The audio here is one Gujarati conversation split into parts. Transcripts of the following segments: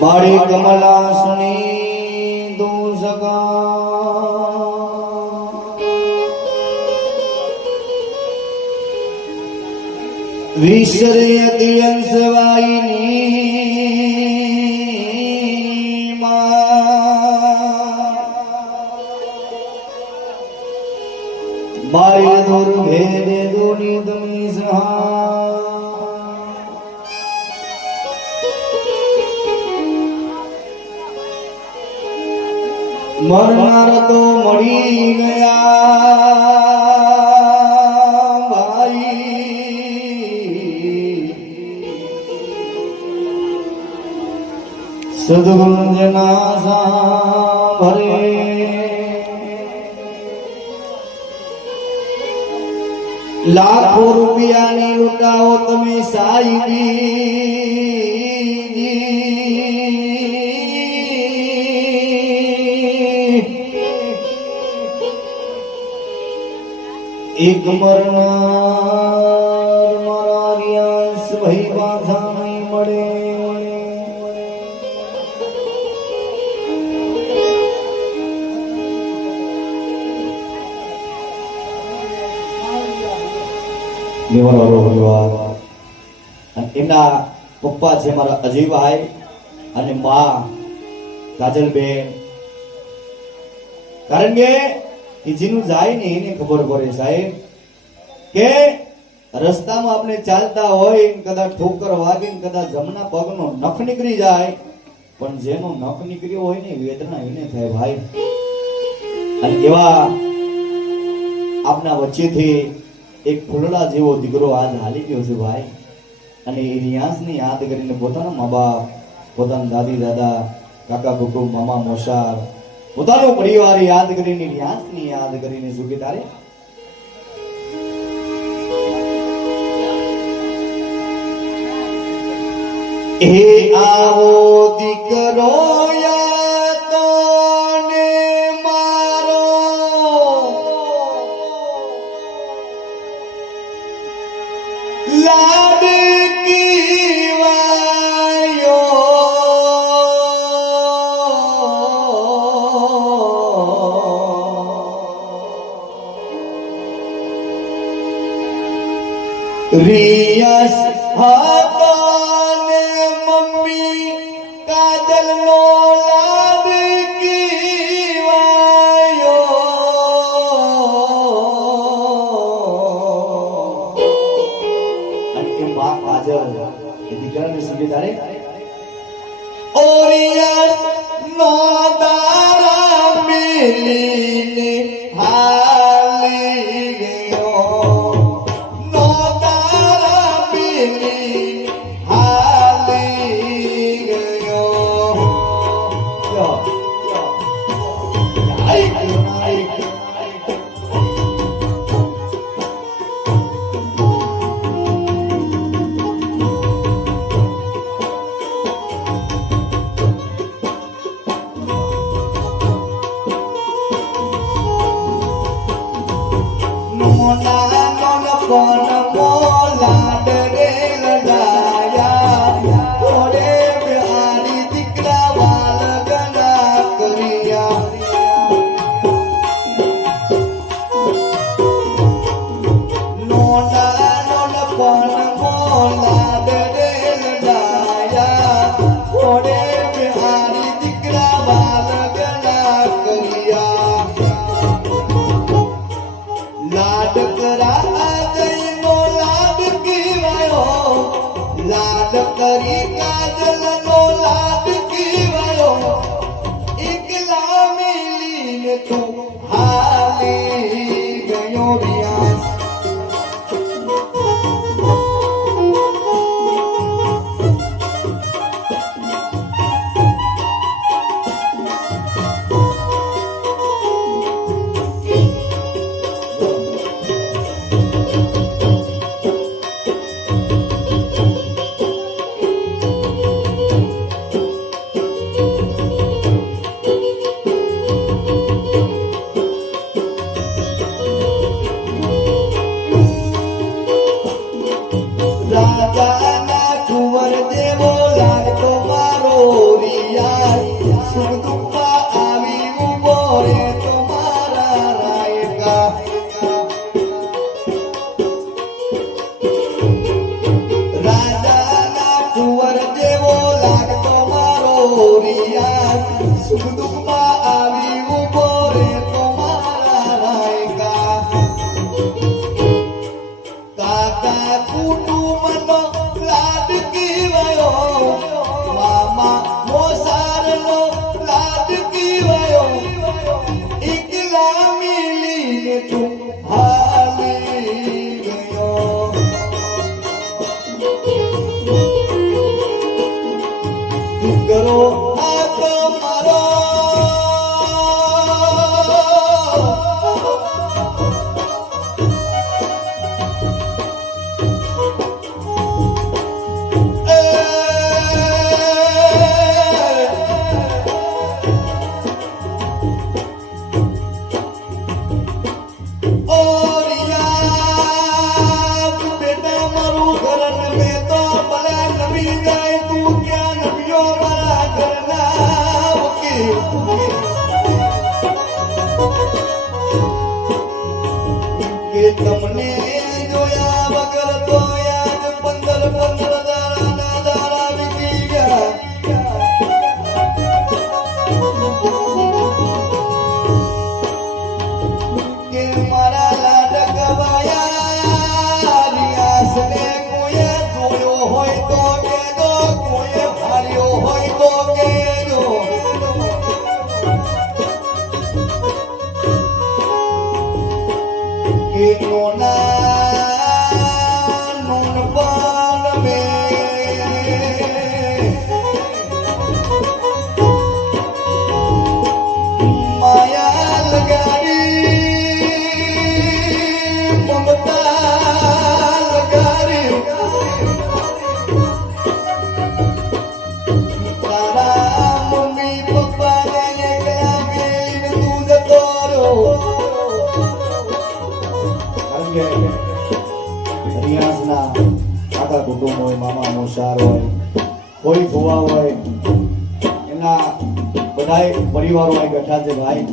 मारी कमला सुनी दो सका विश्रे अंश वाईनी मारी दूर भेदे दोनी तुमी सहा मरनार तो मरी गया भाई सदगुरु जनासा भरे लाखों रुपया नी लुटाओ तमे साई एक मरनार मारा रियास भाई बाधा नहीं मरे નિવારો પરિવાર અને એમના પપ્પા છે મારા અજયભાઈ અને માં કાજલબેન કારણ કે જેનું જાય ને એને ખબર પડે સાહેબ કે રસ્તામાં આપણે ચાલતા હોય કદાચ ઠોકર વાગી કદાચ જમણા પગનો નખ નીકળી જાય પણ જેનો નખ નીકળ્યો હોય ને વેદના એને થાય ભાઈ અને એવા આપના વચ્ચેથી એક ફૂલડા જેવો દીકરો આજ હાલી ગયો છે ભાઈ અને એ રિયાઝને યાદ કરીને પોતાના મા બાપ પોતાના દાદી દાદા કાકા કુકુ મામા મોસાર પોતાનો પરિવાર યાદ કરીને રિયાઝને યાદ કરીને શું કે તારે એ આવો દીકરો रियास हाथाने मम्मी काजल नो लाड की वायो અને કે બા કાજલ એ દીકરાને સુગી તારે ઓરિયાસ નો દારા મિલીને હાલી ગયો તું હાલી ગયો કરો આ તો મારો તમને જોયા વગર તો યાદ 15 દાડા દાડા વીતી ગયા કે મારા લાડકવાયા રિયાસને કોઈએ જોયો હોય તો કેજો કોઈએ ભાળ્યો હોય તો કેજો કે રિયાઝના આખા કુટુંબ હોય મામા મોસાર હોય કોઈ ફુવા હોય એના બધાય પરિવારો હોય બેઠા છે ભાઈ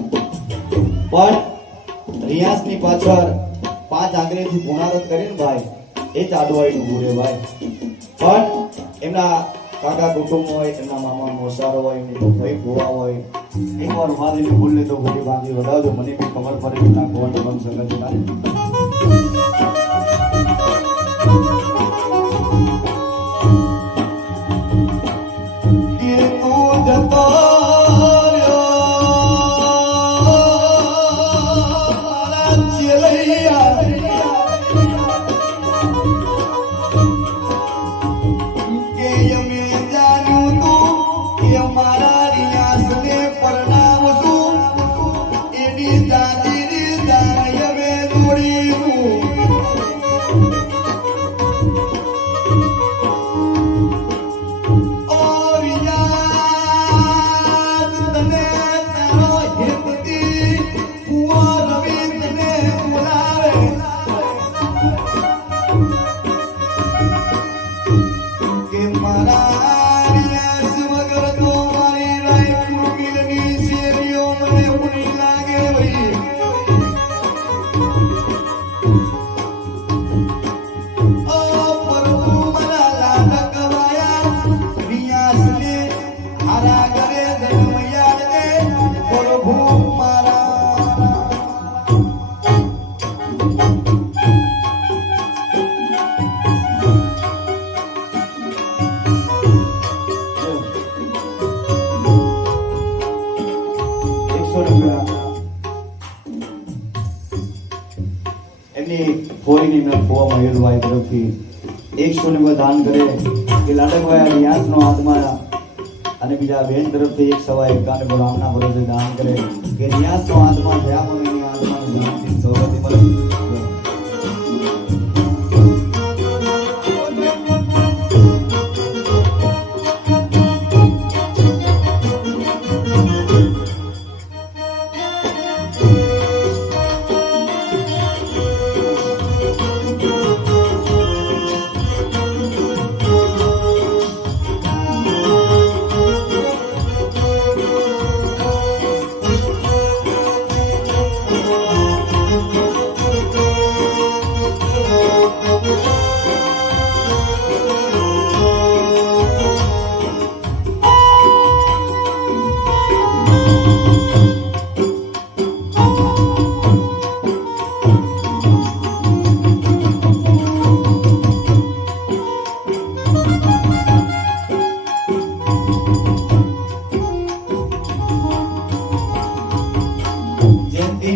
પણ રિયાઝની પાછળ 5 આંગળીથી પુનારત કરીને ભાઈ એ જ આડવાઈનું ભૂરે ભાઈ પણ એમના કાકા કુટુંબ હોય એમના મામા મોસારો હોય એમની ભાઈ ફુવા હોય એકવાર ઉમાદેવી ભૂલ તો ઘોડી બાંધી વધાવજો મને બી ખબર પડે કે ના કોણ કોણ સંગત છે એમની ફોઈની મેં ફોવા મયુરભાઈ તરફથી 100 દાન કરે કે લાડકભાઈ રિયાઝનો આત્મા અને બીજા બેન તરફથી 151 રામના ભરોસે દાન કરે કે રિયાઝનો આત્મા થયા પણ એની આત્માને શાંતિ સૌરતી મળે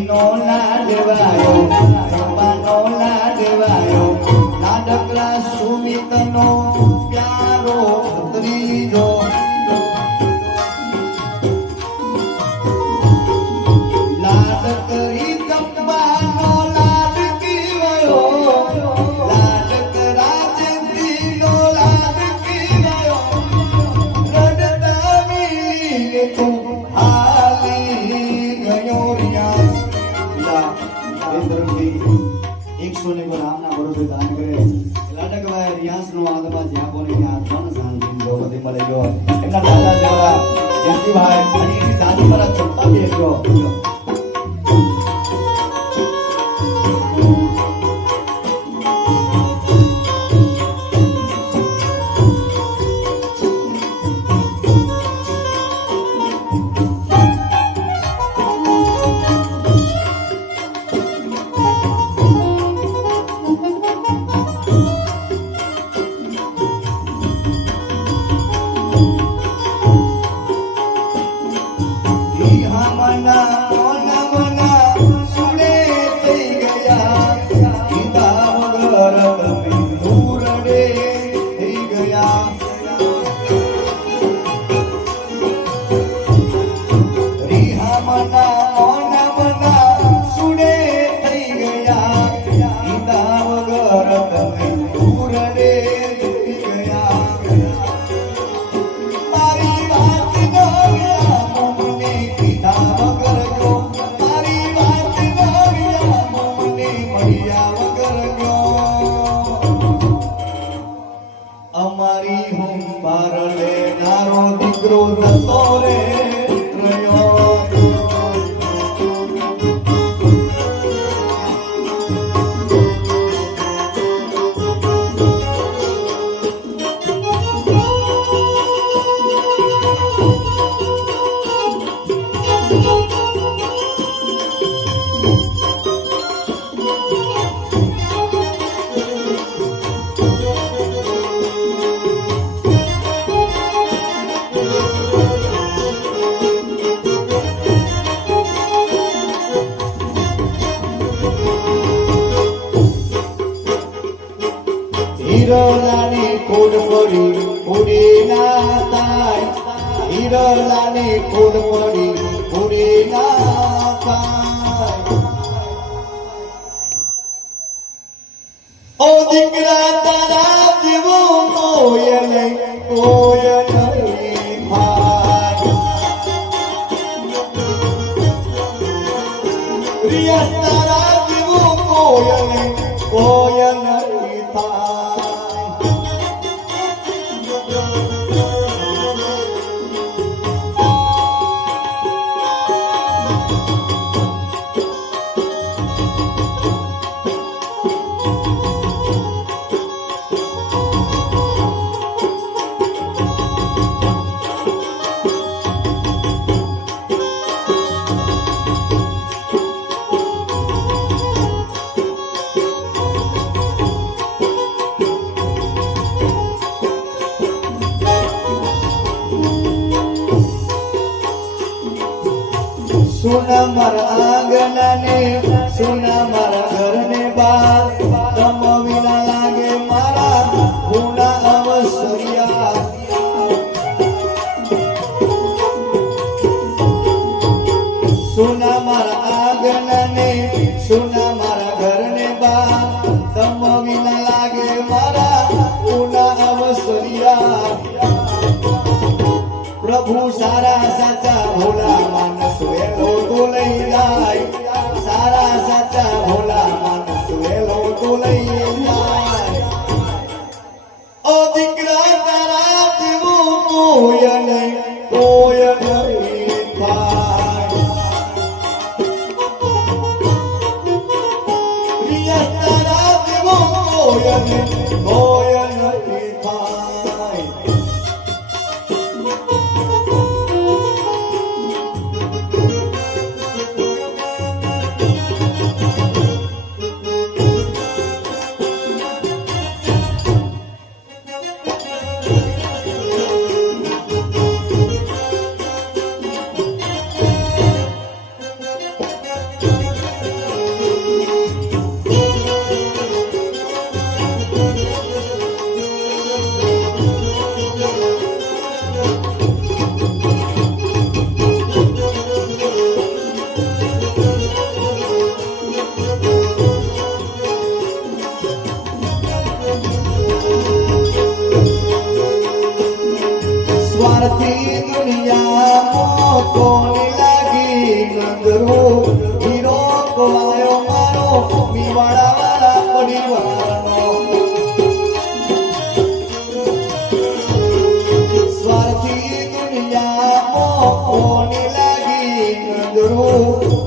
નો ના દેવાય કરી ચંપાનો લાડ કીવયો લાડ કરા જંતીનો લાડ કીવયો રડતા મિલીને તું હાલી ગયો રિયા એ તરફથી 100 ને નામના ભરોસે દાન કરે લાડકવાય રિયાસનો આદમા જ્યાં બોલે ત્યાં આત્માને શાંતિ જોગતી મળે ગયો એમના દાદા જેવા જયંતિભાઈ અને એની દાદી મારા ચંપા બેસ્યો અમારી હું બાર લેનારો દીકરો નતો રે રહ્યો હીરોલાની કુડ પડી ઉડી ના થાય હીરોલાની કુડ પડી ઉડી ના થાય ઓ દીકરા તારા જેવું કોઈ નહીં કોઈ નહીં ભાઈ રિયા તારા જેવું કોઈ નહીં કોઈ નહીં ભાઈ સુના મારા આંગણાને સુના મારા ઘરને બાર તમ વિના લાગે મારા ગુના અવસરિયા સુના મારા આંગણાને સુના મારા ઘરને બાર તમ વિના લાગે મારા ગુના અવસરિયા પ્રભુ સારા સાચા ભોલા માનસ વેલો તો લઈ જાય સારા સાચા ભોલા માનસ વેલો તો લઈ જાય ઓ દીકરા તારા જેવું કોઈ નહીં કોઈ નહીં ભાઈ રિયા તારા જેવું કોઈ નહીં કોઈ નહીં ભાઈ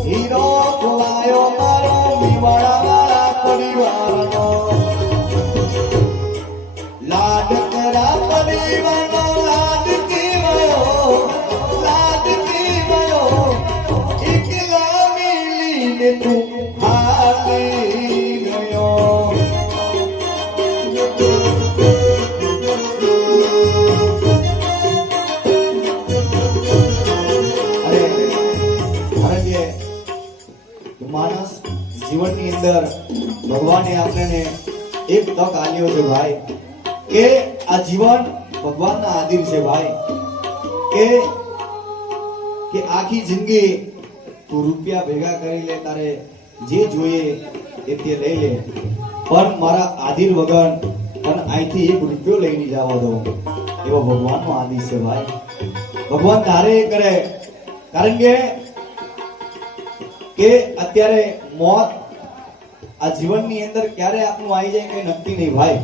હીરો ખોવાયો મારો મેવાડા પરિવારનો લાડ કરા પરિવારનો લાડ કેવો એકલા મિલીને તું હાલી ગયો માણસ જીવનની અંદર ભગવાને આપણને એક તક આલ્યો છે ભાઈ કે આ જીવન ભગવાનના આધીન છે ભાઈ કે આખી જિંદગી તું રૂપિયા ભેગા કરી લે તારે જે જોઈએ એ તે લઈ લે પણ મારા આધીન વગર અને અહીંથી એક રૂપિયો લઈને જવા દો એવો ભગવાનનો આદેશ છે ભાઈ ભગવાન ધારે કરે કારણ કે અત્યારે મોત આ જીવનની અંદર ક્યારે આપણું આવી જાય કઈ નક્કી નહીં ભાઈ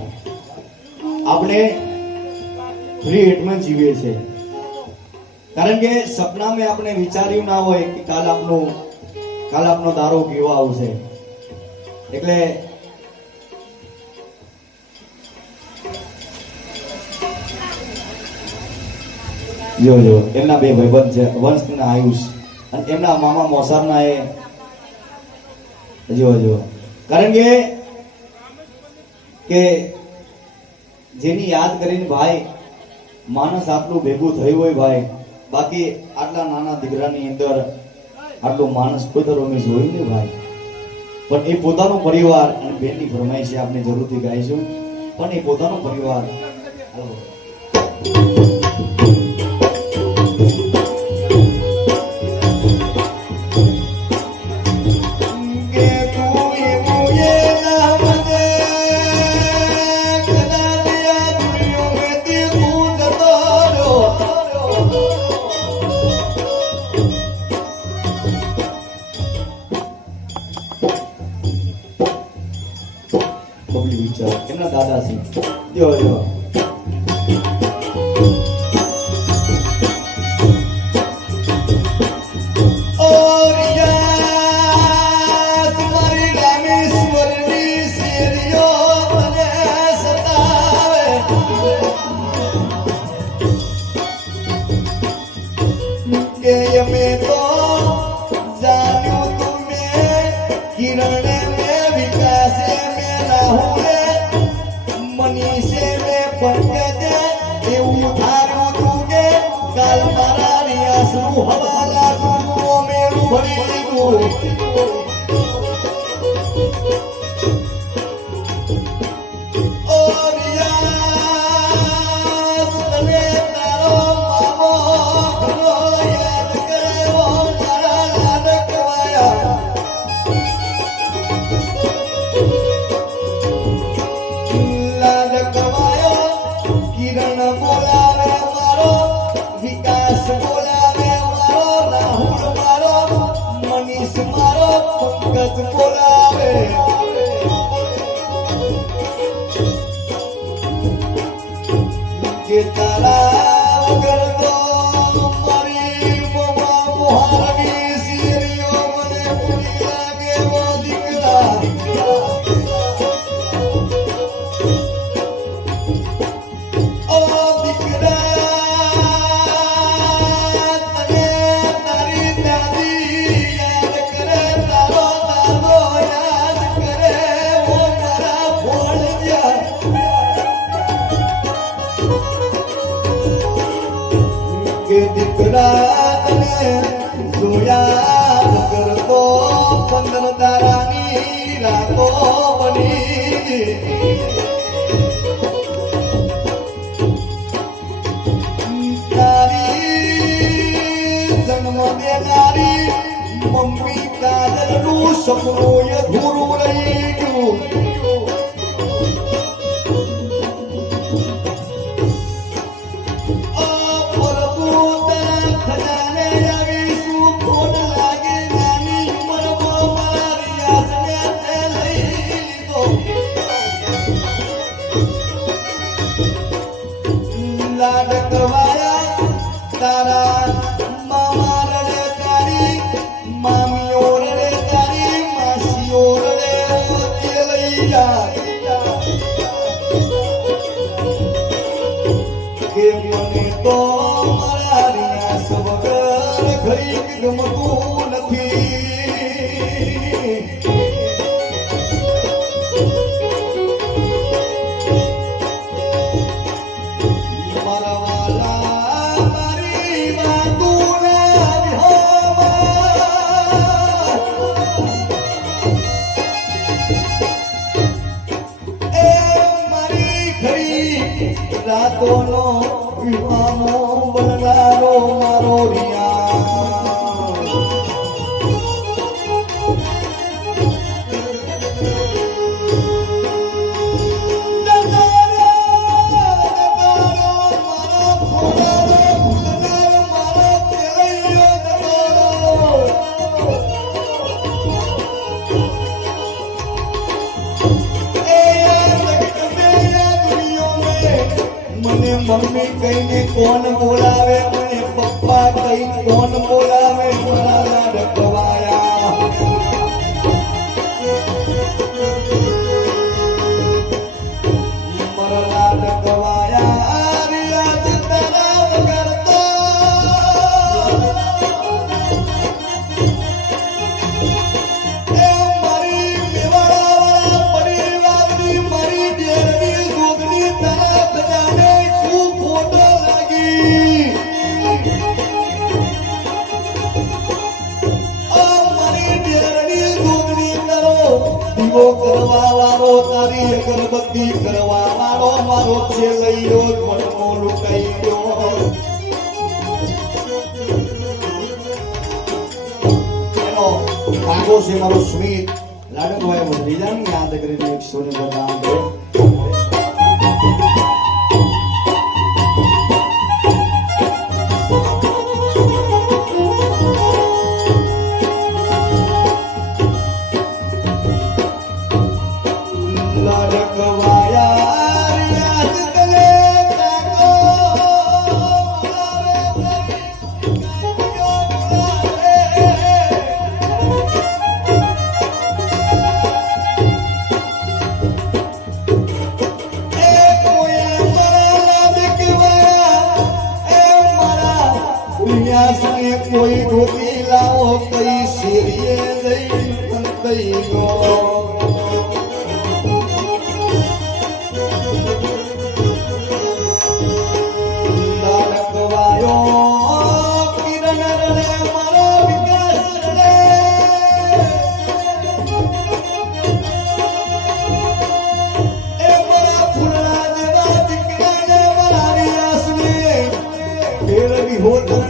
આપણે ફ્રી હેટમાં જીવીએ છીએ કારણ કે સપનામાં આપણે વિચાર્યું ના હોય કે કાલ આપનો દારો કેવો આવશે એટલે જો એમના બે ભાઈબંધ છે વંશના આયુષ અને એમના મામા મોસારના એ જો કારણ કે જેની યાદ કરીને ભાઈ માણસ આટલું ભેગું થયું હોય ભાઈ બાકી આટલા નાના દીકરાની અંદર આટલું માણસ કોઈ તો અમે જોયું નહીં ભાઈ પણ એ પોતાનો પરિવાર અને બેનની ફરમાઈશ આપણે જરૂરથી ગાઈશું પણ એ પોતાનો પરિવાર એમના દાદા છે જો મમ્મી કાજલનું સપનું અધૂરું રહી ગયું તો મારા રિયાસ વગર ઘડીક ગમતું નથી. મારા વાલા મારી વાતુના વિહોમાં એ મારી ઘડી રાતોનો વિવાનો બનનારો મારો રિયા. મને મમ્મી કહીને કોણ બોલાવે, મને પપ્પા કઈ કોણ બોલાવે, મારા લાડકવાયા. મારા લાડકવાયા રિયાજ તારા વગર તો એ મારી મેવાડા પરિવારની મારી દેરની જોગની તારા બધાને શું ખોટો લાગી. આ મારી દેરની જોગની તારો દીવો કરવા વાળો, તારી અગરબત્તી કરવા વાળો મારો છેલ્લો મનનો લુકાઈ ગયો. એનો ભાગો છે મારો સ્મિત લાડકભાઈ વડરીજાની યાદ કરીને 150 કોઈ ઢોકી લાવો કઈ શેરીએ જઈ કઈ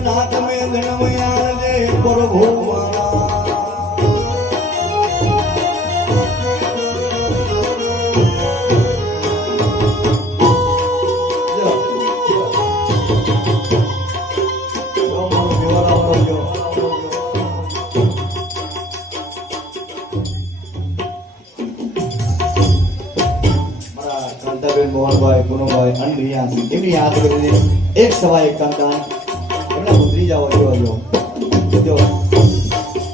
નાથ મેં ધણવયા લે પ્રભુ મોહનભાઈ ગુણભાઈ અનરિયા એમની યાદ કરીને એક સવા એક કાંતા ઉતરી જાઓ જો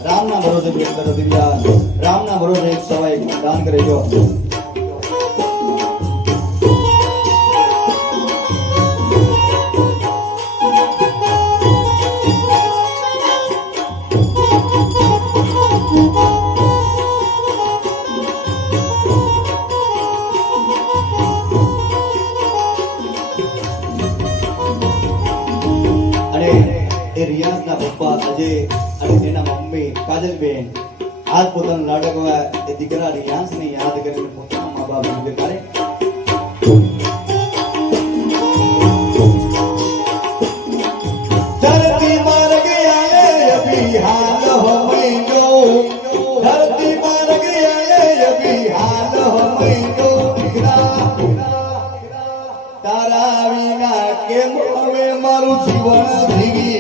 રામના ભરોસે રામના ભરોસે એક સવા એક દાન કરે જો. રિયાઝના પપ્પા અજય અને એના મમ્મી કાજલબેન આજ પોતાના લાડકવા એ દીકરા રિયાઝને યાદ કરીને પોતાના મા બાપ વિશે કરે. ધરતી માર ગયા એ અભી હાલ હો મૈનો, ધરતી માર ગયા એ અભી હાલ હો મૈનો, તારા વિના કેમ હવે મારું જીવન જીવી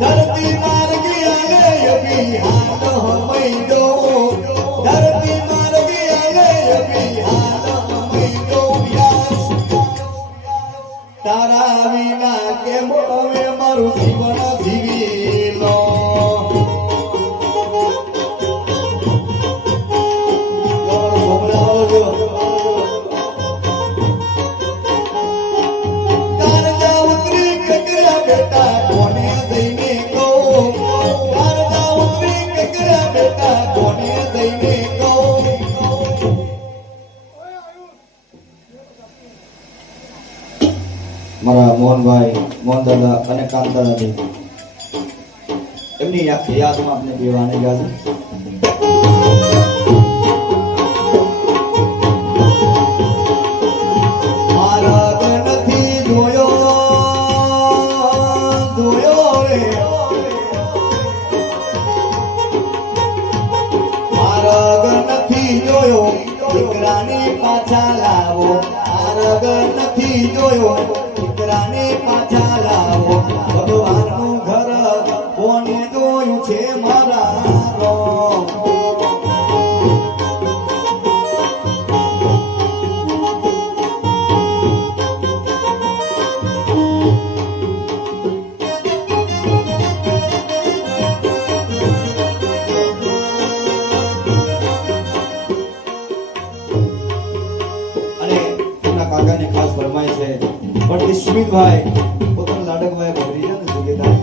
ધરતી માર ગયા અભી હાલ હો મૈનો, ધરતી માર ગયા અભી હાલ હો મૈનો, તારા વિના કેમ હવે મારું જીવન જીવી લો. મારા મોહનભાઈ મોહનદાદા અને કાંતાદાદી એમની યાદમાં આપણે પીવાની ગાજે પાછા લાવો માર્ગ નથી જોયો દીકરાને પાછા લાવો ભગવાનનું ઘર કોને જોયું છે મારા કાકાને ખાસ ફરમાય છે પણ ઈસ્મિતભાઈ પોતાના લાડકભાઈ ભરી જાય ને સુગેતા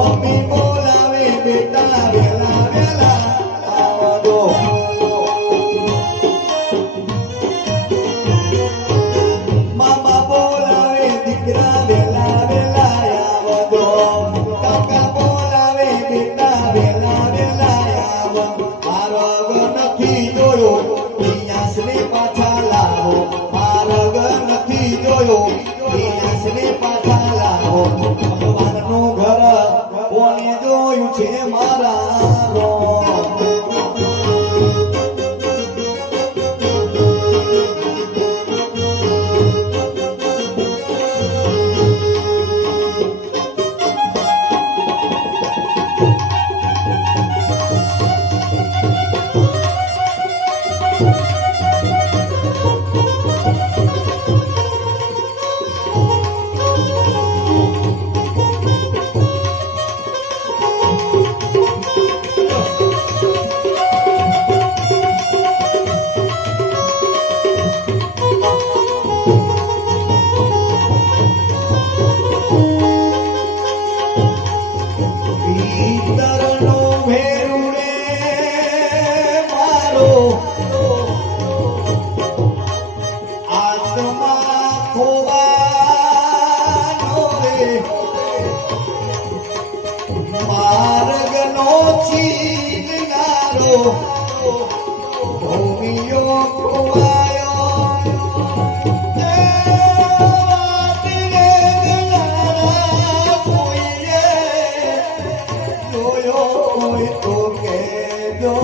મમ્મી બોલાવે બેટા વેલા વેલા આવજો મામા બોલાવે દીકરા વેલા વેલા આવજો કાકા બોલાવે બેટા વેલા વેલા આવજો માર્ગ નથી જોયો વિનાશને પાછા લાવો માર્ગ નથી જોયો વિનાશને પાછા લાવો ભગવાનનું ઘર કોને જોયું છે મારા માર્ગ નો ચીનારો ભૂમિયો ખોવાયો જોયો હોય તો કેજો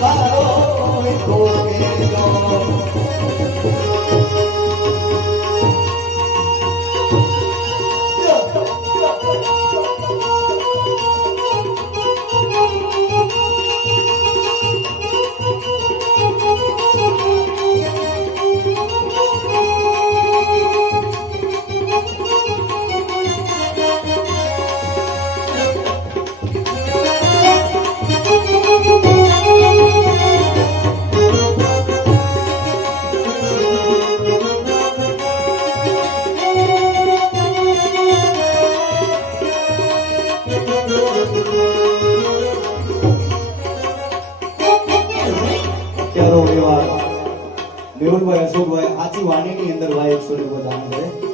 મારો તો કેજો ક્યારો એવા મેહુલભાઈ અશોકભાઈ આછી વાણીની અંદર ભાઈ એક સ્ટોરી બતાવે છે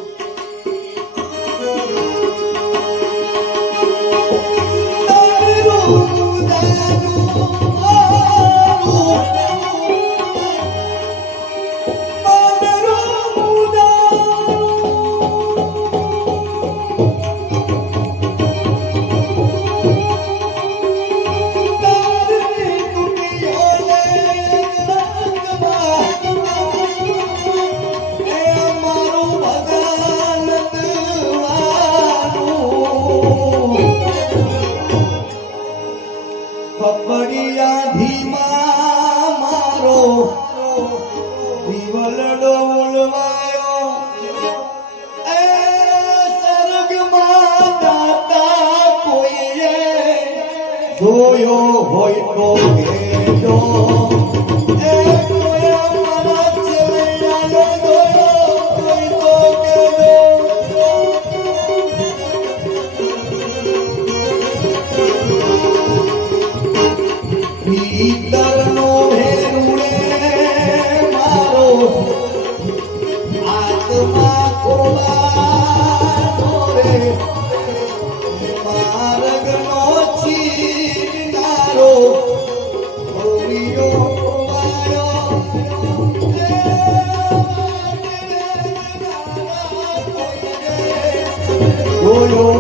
પપડિયા ધીમા મારો દીવલડો ઉલવાયો એ સરગમાં દાતા કોઈએ જોયો હોય તો કેજો એ જોયા મારા છેલ્લાનો જોયો હોય તો કેજો ભીતરનો ભેરુડે મારો આત્મા ખોવાતો રે માર્ગનો છીનનારો હોરિયો ખોવાયો જોયો